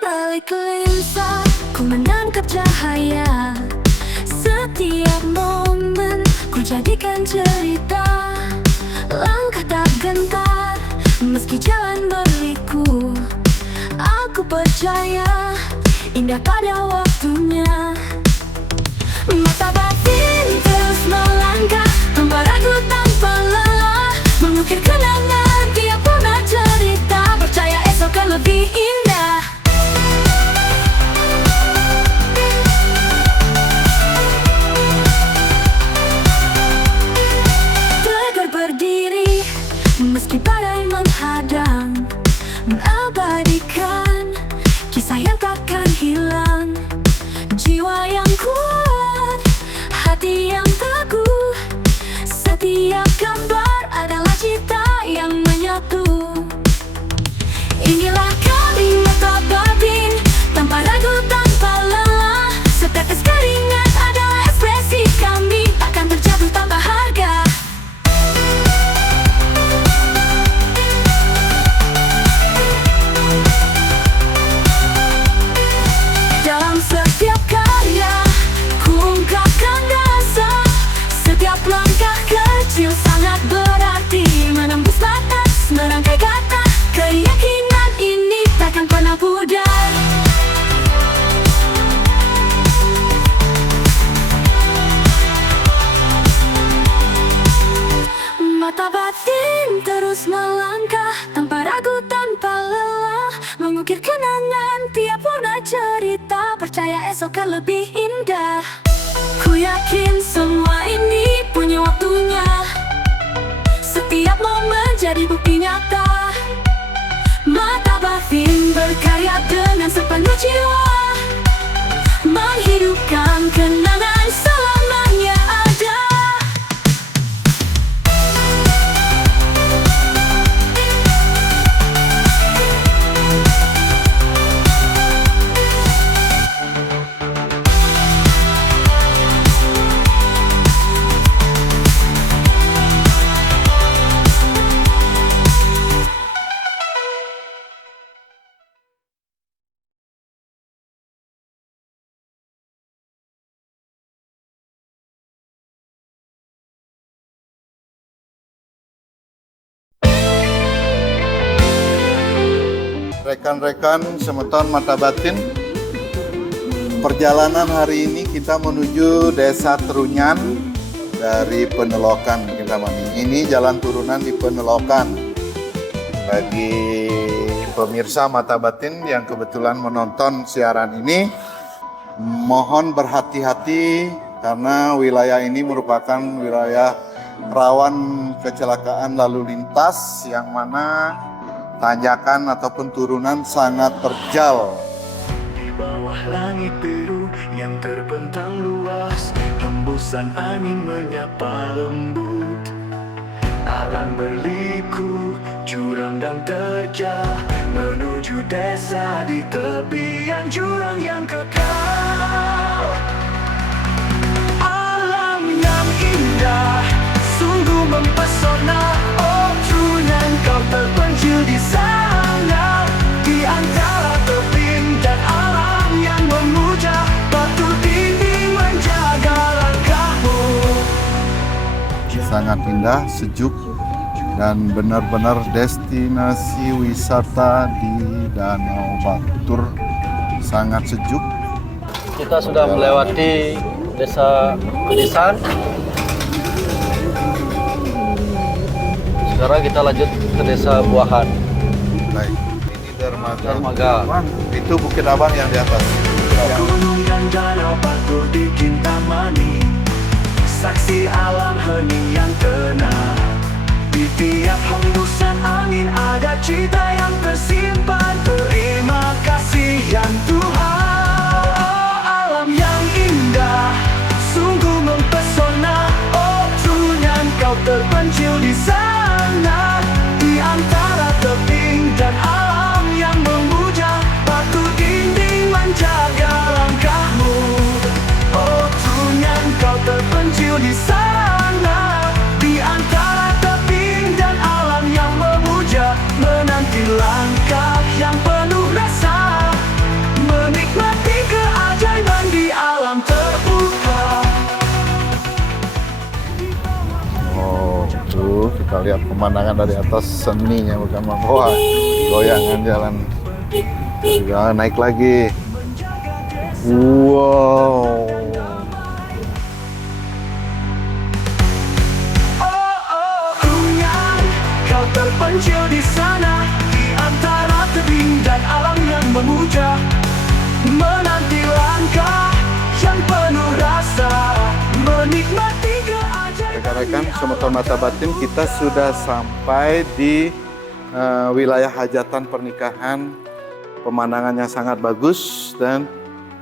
balik lensa ku menangkap cahaya. Setiap momen ku jadikan cerita. Langkah tak gentar meski jalan berliku. Aku percaya indah pada waktunya. Mata batin terus melangkah tanpa ragu, tanpa lelah, mengukir kenangan tiap warna cerita. Percaya esok akan lebih indah. Tegar berdiri meski badai menghadang, mengabadikan kisah yang takkan hilang. Jiwa yang kuat, hati yang teguh, setiap gambar adalah cita yang menyatu. Inilah kami mata batin, tanpa ragu, tanpa lelah. Setetes keringat adalah ekspresi kami, akan terjatuh tanpa harga. Dalam setiap karya ku ungkapkan rasa. Setiap langkah kecil sangat berarti, menembus batas, merangkai kata. Keyakinan ini takkan pernah pudar. Mata batin terus melangkah tanpa ragu, tanpa lelah, mengukir kenangan tiap warna cerita. Percaya esok akan lebih indah. Ku yakin semua ini punya waktunya. Setiap momen jadi bukti nyata. Mata batin berkarya dengan sepenuh jiwa, menghidupkan kenangan selamanya ada. Rekan-rekan semeton mata batin, perjalanan hari ini kita menuju Desa Trunyan dari Penelokan Kintamani. Ini jalan turunan di Penelokan. Bagi pemirsa mata batin yang kebetulan menonton siaran ini, mohon berhati-hati karena wilayah ini merupakan wilayah rawan kecelakaan lalu lintas yang mana tanjakan ataupun turunan sangat terjal. Di bawah langit biru yang terbentang luas, hembusan angin menyapa lembut. Alam berliku, jurang dan terjal, menuju desa di tepian jurang yang kekal. Alam yang indah, sungguh mempesona. Oh Trunyan, kau terpencil di sana, di antara tebing dan alam yang memuja. Batu dinding menjaga langkahmu. Sangat indah, sejuk, dan benar-benar destinasi wisata di Danau Batur. Sangat sejuk. Kita sudah melewati desa Kedisan. Sekarang kita lanjut ke desa Buahan. Baik, ini Dermaga. Itu Bukit Abang yang di atas. Gunung dan danau Batur di Kintamani, saksi alam hening yang tenang. Di tiap hembusan angin ada cita yang tersimpan. Terima kasih yang Tuhan. Oh, alam yang indah, sungguh mempesona. Oh Trunyan, kau terpencil di sana, di antara tebing dan alam yang memuja. Batu dinding menjaga langkahmu. Oh Trunyan, kau terpencil di sana, di antara tebing dan alam yang memuja, menanti langkah yang pemandangan dari atas seninya bukan wah goyangan jalan. Ya, naik lagi. Wow. Trunyan, kau terpencil di sana di antara tebing dan alam yang memuja, menanti langkah yang penuh rasa, menikmati keajaiban. Rekan-rekan, semata mata batin kita sudah sampai di wilayah hajatan pernikahan. Pemandangannya sangat bagus dan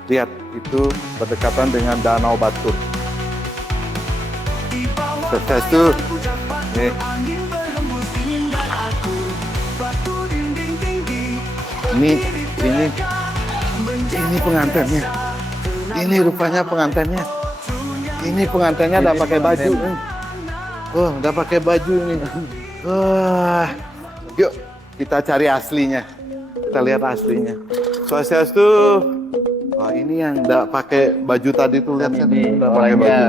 lihat itu berdekatan dengan Danau Batur. Sukses tuh. Nih. Ini pengantinnya. Ini rupanya pengantinnya. Ini pengantinnya udah pakai baju. Oh, udah pakai baju ini. Wah. Yuk, kita cari aslinya. Kita lihat aslinya. Swastiastu. Wah, ini yang udah pakai baju tadi tuh, lihat kan. Udah pakai baju.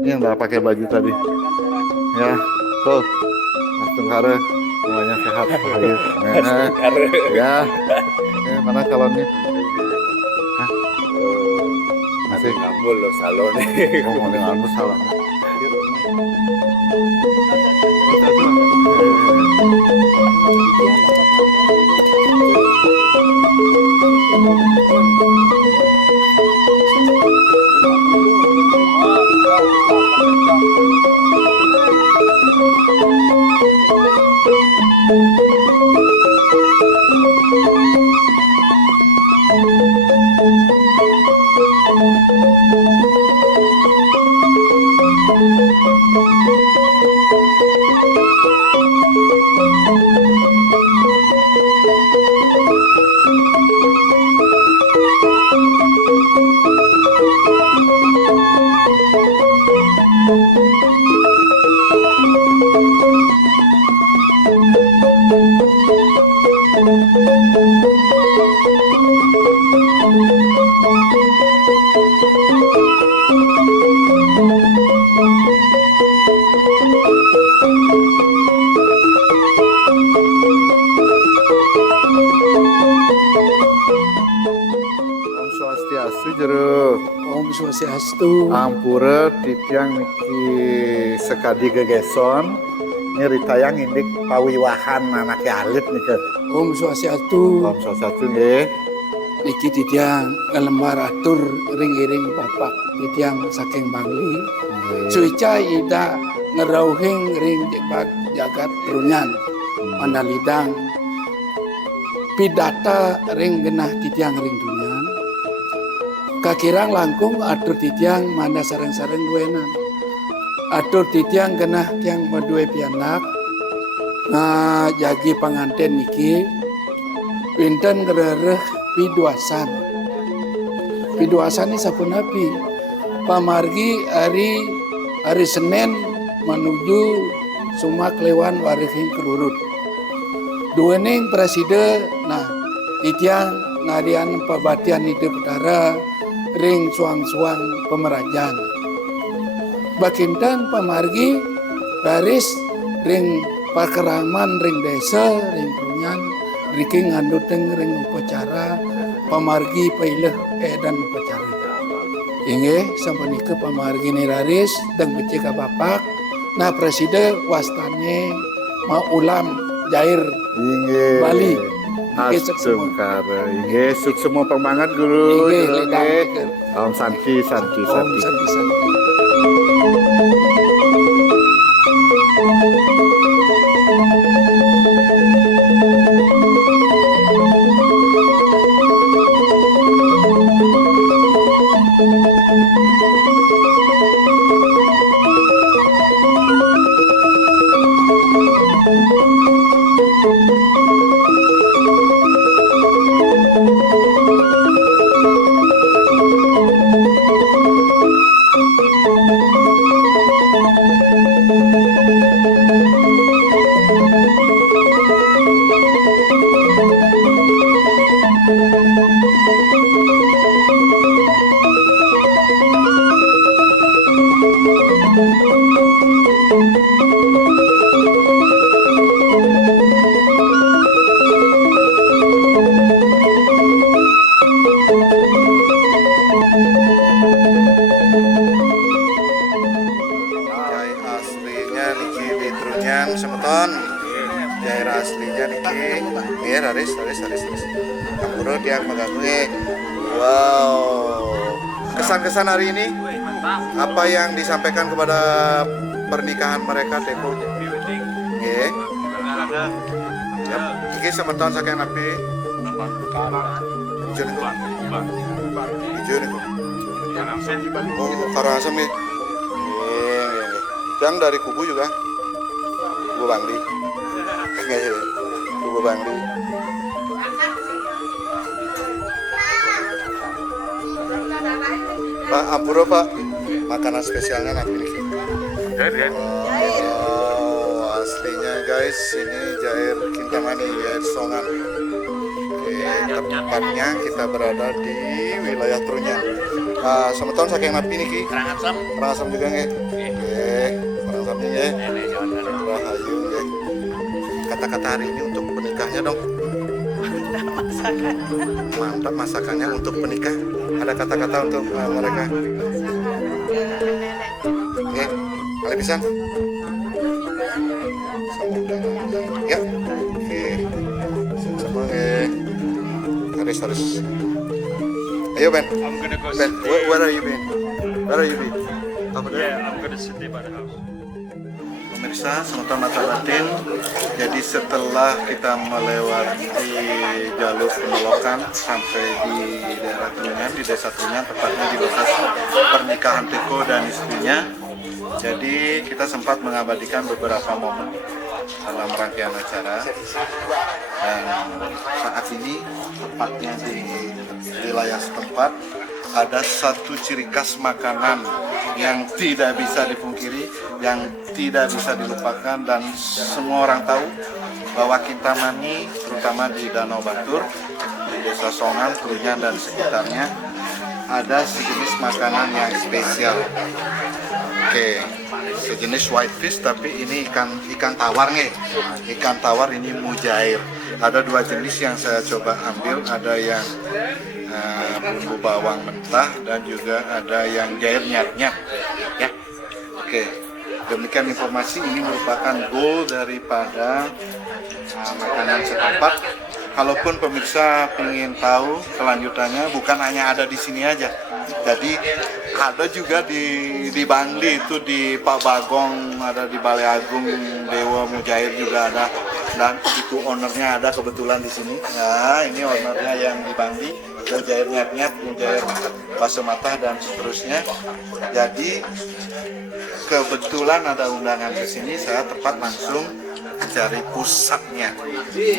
Ini yang udah pakai baju tadi. Ya, tuh. Mas Tengkare, semuanya sehat. Nah, ya. Mana calonnya? Hah? Masih ngambul loh salon. Oh, mau ngambul salon. Om Swastiastu jero. Om Swastiastu. Ampura titiang niki sekadi gegeson nyeritayang indik pawiwahan anake alit nih. Om Swastiastu. Om Swastiastu nggih. Niki titiang ngelembar atur ring-iring bapak titiang saking Bangli. Suica ida ngerauhing ring jebak jagat Trunyan. Mandalidang pidata ring genah titiang ring Trunyan. Kakirang langkung atur titiang mana sareng-sareng duenan. Atur titiang genah tiang berdua pianak. Nah, jagi panganten niki pinten gerereh piduasan. Piduasan ini sapunapi pamargi hari Senin menuju Sumak Lewan Warihing Kerurut. Duening presiden nah titiang ngarian pabatian hidup utara ring suang-suang pemerajan. Bakintan pamargi garis ring pakeraman ring desa ring Trunyan riking nganduteng ring upacara pamargi paileh edan upacara. Inggih sapunika pamargi niraris dang becik ka bapak nah presiden wastane mau ulam jair Inggih. Bali. Astungkara. Inggih, suksema pemangat guru. Inggih, Guru, ledang. nggih. Om santi. Om santi. Taris. Ampuro dia mengganggu. Wow. Kesan-kesan hari ini? Apa yang disampaikan kepada pernikahan mereka, Teko? Oke. Yap. Iki sementon saking napi. Ijo niku. Oh, Karangasem nih. Yang dari kubu juga. Kubu Bangli. Kubu Bangli. Pak Ampuro, Pak. Makanan spesialnya nanti nih. Oh, aslinya guys, ini Jair Kintamani, Jair Songan. Oke, tepatnya kita berada di wilayah Trunyan. Semeton saking napi nih Ki? Karangasem juga nggih. Oke, Karangasem nggih. Rahayu nggih. Kata-kata hari ini untuk penikahnya dong. Mantap masakannya untuk penikah. Ada kata-kata untuk mereka. Oke, kalian bisa? Ya. Oke. Sama harus. Ayo Ben. Ben, where are you Ben? Where are you Ben? Over there? Yeah, I'm gonna sit there by the house. Pemirsa, semeton mata batin. Jadi setelah kita melewati jalur penolokan sampai di daerah Trunyan, di desa Trunyan, tepatnya di lokasi pernikahan Teko dan istrinya. Jadi kita sempat mengabadikan beberapa momen dalam rangkaian acara. Dan saat ini tepatnya di wilayah setempat ada satu ciri khas makanan yang tidak bisa dipungkiri, yang tidak bisa dilupakan, dan semua orang tahu bahwa Kintamani, terutama di Danau Batur, di Desa Songan, Trunyan dan sekitarnya, ada sejenis makanan yang spesial. Oke, sejenis white fish, tapi ini ikan tawar nih. Ikan tawar ini mujair. Ada dua jenis yang saya coba ambil, ada yang bumbu bawang mentah dan juga ada yang jair nyat-nyat ya. Oke, demikian informasi. Ini merupakan goal daripada makanan setempat. Kalaupun pemirsa ingin tahu kelanjutannya, bukan hanya ada di sini aja. Jadi ada juga di Bangli, itu di Pak Bagong, ada di Balai Agung Dewa Mujair juga ada, dan itu ownernya ada kebetulan di sini. Nah, ini ownernya yang di Bangli, Mujair Nyat-Nyat, Mujair Pasemata dan seterusnya. Jadi kebetulan ada undangan ke sini, saya tepat langsung cari pusatnya.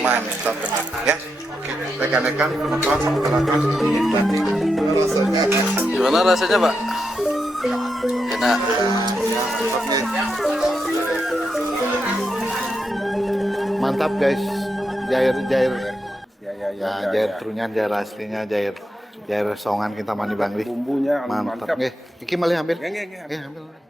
Mantap benar ya. Oke, rekan-rekan, teman-teman, teman-teman, ini nanti rasanya. Gimana rasanya, Pak? Enak. Mantap guys, jair Trunyan, jair aslinya, jair Songan Kintamani Bangli. Bumbunya Mantap. Iki malih ambil. Ambil.